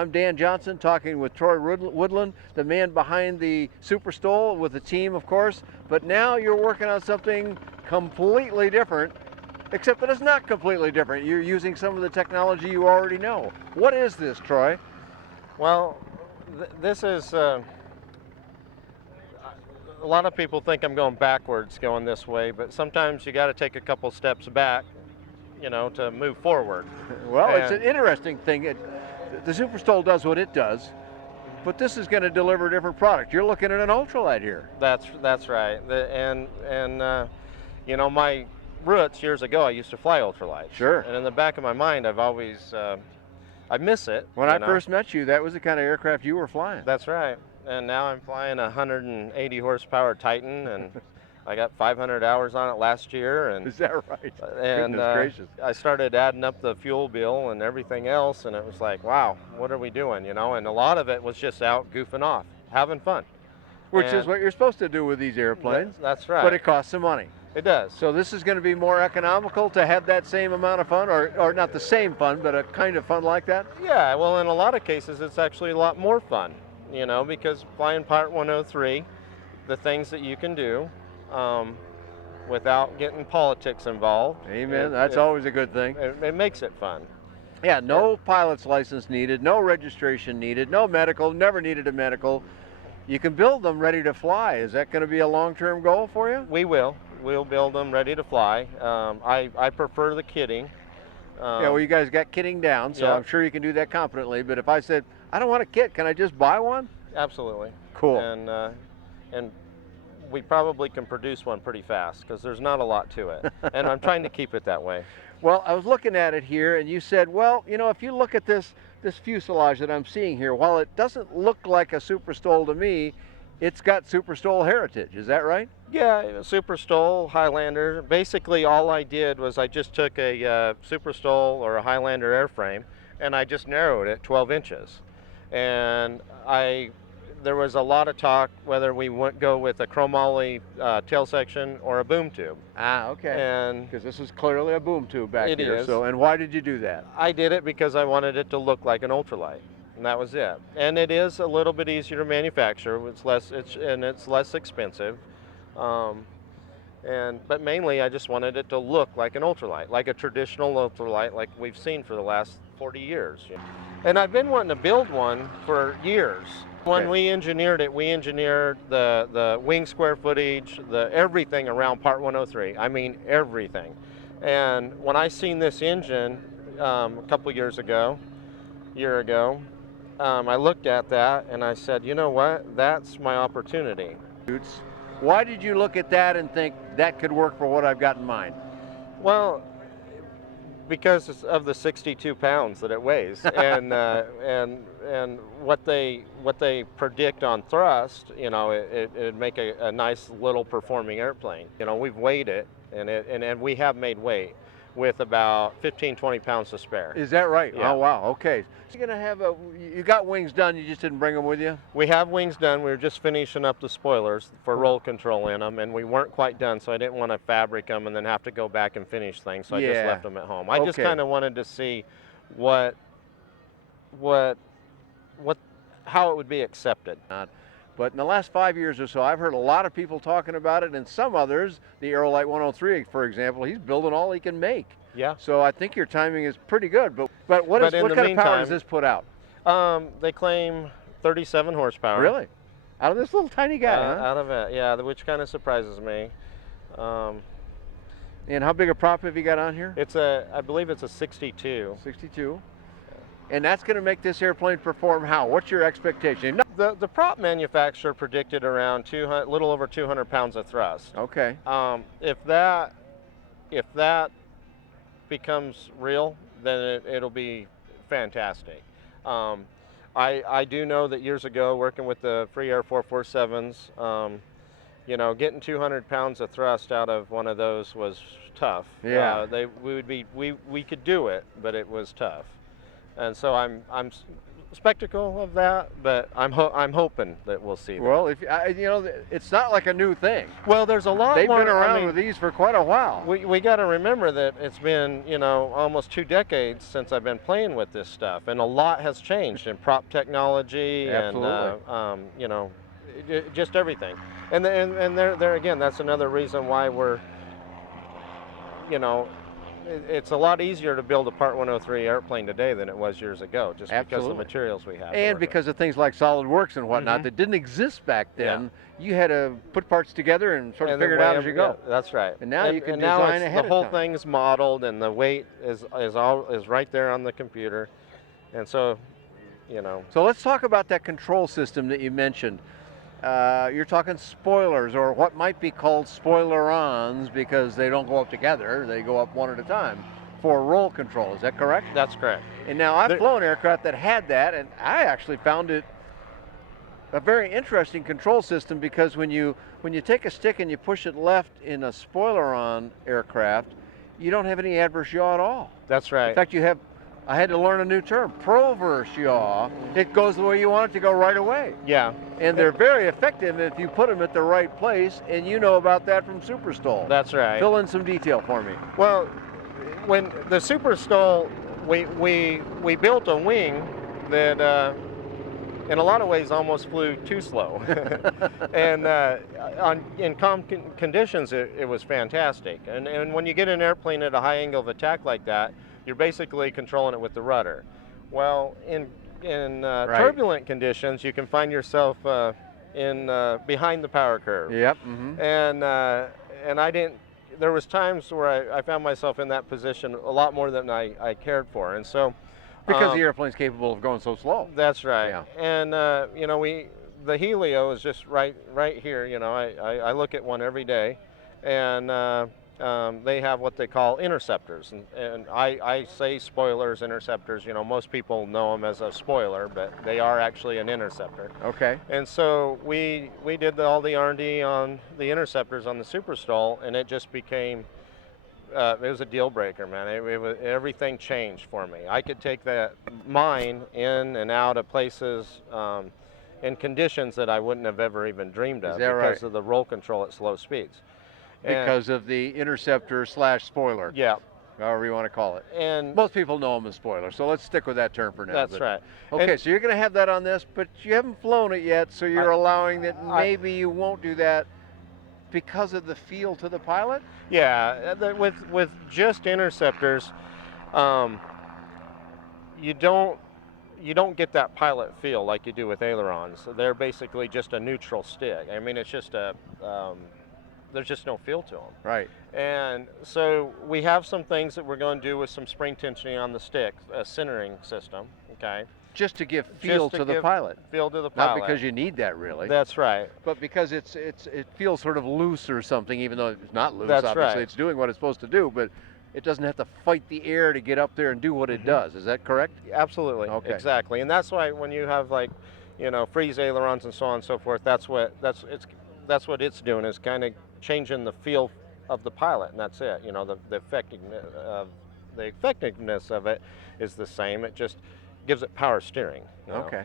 I'm Dan Johnson talking with Troy Woodland, the man behind the Super Stol with the team, of course. But now you're working on something completely different, except that it's not completely different. You're using some of the technology you already know. What is this, Troy? Well, this is, a lot of people think I'm going backwards going this way, but sometimes you got to take a couple steps back, to move forward. Well, it's an interesting thing. The Super Stol does what it does, but this is going to deliver a different product. You're looking at an ultralight here. That's right. My roots years ago, I used to fly ultralights. Sure. And in the back of my mind, I've always, I miss it. When I first met you, that was the kind of aircraft you were flying. That's right. And now I'm flying a 180 horsepower Titan, and I got 500 hours on it last year. And is that right? And Goodness gracious. I started adding up the fuel bill and everything else, and it was like, wow, what are we doing? And a lot of it was just out goofing off, having fun. Which is what you're supposed to do with these airplanes. That's right. But it costs some money. It does. So this is going to be more economical to have that same amount of fun, or not the same fun, but a kind of fun like that? Yeah, well, in a lot of cases, it's actually a lot more fun, because flying Part 103, the things that you can do without getting politics involved. Amen. That's always a good thing. It makes it fun. Yeah, no pilot's license needed, no registration needed, no medical, never needed a medical. You can build them ready to fly. Is that going to be a long-term goal for you? We will. We'll build them ready to fly. I prefer the kitting. Yeah, well, you guys got kitting down, so yeah. I'm sure you can do that competently. But if I said, I don't want a kit, can I just buy one? Absolutely. Cool. And we probably can produce one pretty fast because there's not a lot to it. And I'm trying to keep it that way. Well, I was looking at it here, and you said, well, if you look at this fuselage that I'm seeing here, while it doesn't look like a Super Stol to me, it's got Super Stol heritage. Is that right? Yeah, Super Stol, Highlander. Basically, all I did was I just took a Super Stol or a Highlander airframe, and I just narrowed it 12 inches. And there was a lot of talk whether we would go with a chromoly tail section or a boom tube. Ah, okay. And because this is clearly a boom tube back here. It is. So, and why did you do that? I did it because I wanted it to look like an ultralight, and that was it. And it is a little bit easier to manufacture. It's less expensive. But mainly I just wanted it to look like an ultralight, like a traditional ultralight like we've seen for the last 40 years. And I've been wanting to build one for years. When we engineered it, we engineered the wing square footage, everything around Part 103. I mean, everything. And when I seen this engine a year ago, I looked at that and I said, you know what, that's my opportunity. Why did you look at that and think that could work for what I've got in mind? Well, because of the 62 pounds that it weighs, and what they predict on thrust, it'd make a nice little performing airplane. We've weighed it, and we have made weight with about 15-20 pounds to spare. Is that right? Yeah. Oh wow. Okay. So you're gonna have you got wings done. You just didn't bring them with you? We have wings done. We were just finishing up the spoilers for roll control in them, and we weren't quite done, so I didn't want to fabric them and then have to go back and finish things. So I just left them at home. I just kind of wanted to see how it would be accepted. But in the last 5 years or so, I've heard a lot of people talking about it, and some others, the Ultralight 103, for example, he's building all he can make. Yeah. So I think your timing is pretty good. But what kind of power does this put out? They claim 37 horsepower. Really? Out of this little tiny guy, huh? Out of it, yeah, which kind of surprises me. And how big a prop have you got on here? I believe it's a 62. 62. And that's going to make this airplane perform how? What's your expectation? The prop manufacturer predicted around little over 200 pounds of thrust. Okay. If that becomes real, then it'll be fantastic. I do know that years ago, working with the Free Air 447s, getting 200 pounds of thrust out of one of those was tough. Yeah. We could do it, but it was tough. And so I'm spectacle of that, but I'm hoping that we'll see that. Well, if you know, it's not like a new thing. Well, there's a lot They've more. been around I mean, with these for quite a while. we got to remember that it's been, you know, almost 2 decades since I've been playing with this stuff, and a lot has changed in prop technology. Absolutely. And you know, just everything. And there again, that's another reason why we're, you know, it's a lot easier to build a Part 103 airplane today than it was years ago, just because Absolutely. of the materials we have. And because of things like SolidWorks and whatnot that didn't exist back then, you had to put parts together and sort of figure it out as you go. Yeah, that's right. And now you can now design ahead the whole of time. thing's modeled, and the weight is right there on the computer, and so, you know. So let's talk about that control system that you mentioned. You're talking spoilers, or what might be called spoiler-ons, because they don't go up together, they go up one at a time, for roll control. Is that correct? That's correct. And now I've flown aircraft that had that, and I actually found it a very interesting control system, because when you take a stick and you push it left in a spoiler-on aircraft, you don't have any adverse yaw at all. That's right. In fact, I had to learn a new term, proverse yaw. It goes the way you want it to go right away. Yeah. And they're very effective if you put them at the right place, and you know about that from Superstall. That's right. Fill in some detail for me. Well, when the Superstall, we built a wing that in a lot of ways almost flew too slow. And in calm conditions, it was fantastic. And when you get an airplane at a high angle of attack like that, you're basically controlling it with the rudder. Well, in turbulent conditions, you can find yourself behind the power curve. Yep. And I didn't. There was times where I found myself in that position a lot more than I cared for, and so. Because the airplane's capable of going so slow. That's right. Yeah. And you know, the Helio is just right here. You know, I look at one every day, and they have what they call interceptors, and I say spoilers, interceptors. You know, most people know them as a spoiler, but they are actually an interceptor. Okay. And so we did all the R&D on the interceptors on the Superstall, and it just became. It was a deal breaker, man. Everything changed for me. I could take mine in and out of places in conditions that I wouldn't have ever even dreamed of because of the roll control at slow speeds. Because of the interceptor / spoiler. Yeah. However you want to call it. And most people know them as spoilers, so let's stick with that term for now. That's right. Okay, so you're going to have that on this, but you haven't flown it yet, so you're allowing that maybe you won't do that because of the feel to the pilot? Yeah, with just interceptors, you don't get that pilot feel like you do with ailerons. They're basically just a neutral stick. I mean, it's just there's just no feel to them. Right. And so we have some things that we're going to do with some spring tensioning on the stick, a centering system. Okay. Just to give feel to the pilot. Feel to the pilot. Not because you need that, really. That's right. But because it feels sort of loose or something, even though it's not loose. That's obviously, right. It's doing what it's supposed to do, but it doesn't have to fight the air to get up there and do what it does. Is that correct? Absolutely. Okay. Exactly. And that's why when you have, like, you know, freeze ailerons and so on and so forth, that's what it's doing, is kind of changing the feel of the pilot, and that's it. You know, the effectiveness of it is the same. It just gives it power steering. You know? Okay.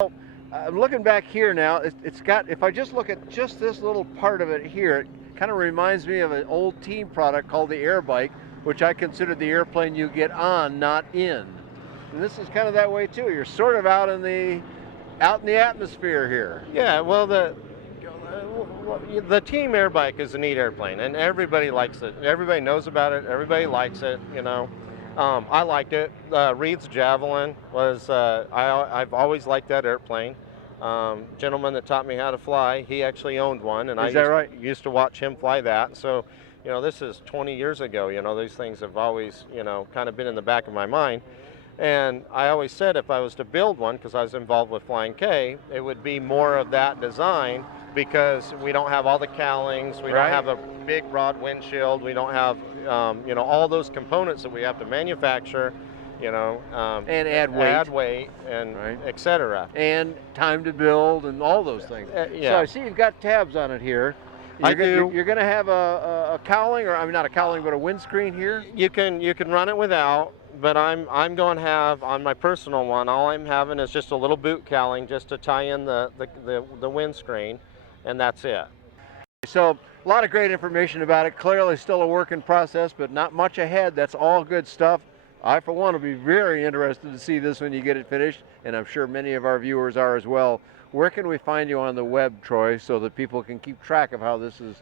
So, I'm looking back here now. It's got, if I just look at just this little part of it here, it kind of reminds me of an old team product called the Air Bike, which I consider the airplane you get on, not in. And this is kind of that way too. You're sort of out in the atmosphere here. Yeah. Well, the team air bike is a neat airplane, and everybody likes it. Everybody knows about it. Everybody likes it. You know. I liked it. Reed's Javelin was, I've always liked that airplane. Gentleman that taught me how to fly, he actually owned one, and used to watch him fly that. So, you know, this is 20 years ago. You know, these things have always, you know, kind of been in the back of my mind. And I always said if I was to build one, because I was involved with Flying K, it would be more of that design, because we don't have all the cowlings, we don't have a big broad windshield, we don't have you know, all those components that we have to manufacture, you know, and add weight and etc. And time to build and all those things. Yeah. So I see you've got tabs on it here. You're going to have a cowling, or I mean not a cowling, but a windscreen here. You can run it without. but I'm going to have on my personal one. All I'm having is just a little boot cowling just to tie in the windscreen, and that's it. So a lot of great information about it. Clearly still a work in process, but not much ahead. That's all good stuff. I, for one, will be very interested to see this when you get it finished, and I'm sure many of our viewers are as well. Where can we find you on the web, Troy, so that people can keep track of how this is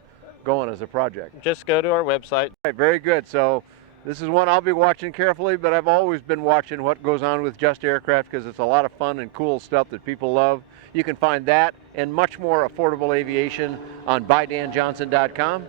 going as a project? Just go to our website. All right, very good. So this is one I'll be watching carefully, but I've always been watching what goes on with Just Aircraft because it's a lot of fun and cool stuff that people love. You can find that and much more affordable aviation on BuyDanJohnson.com.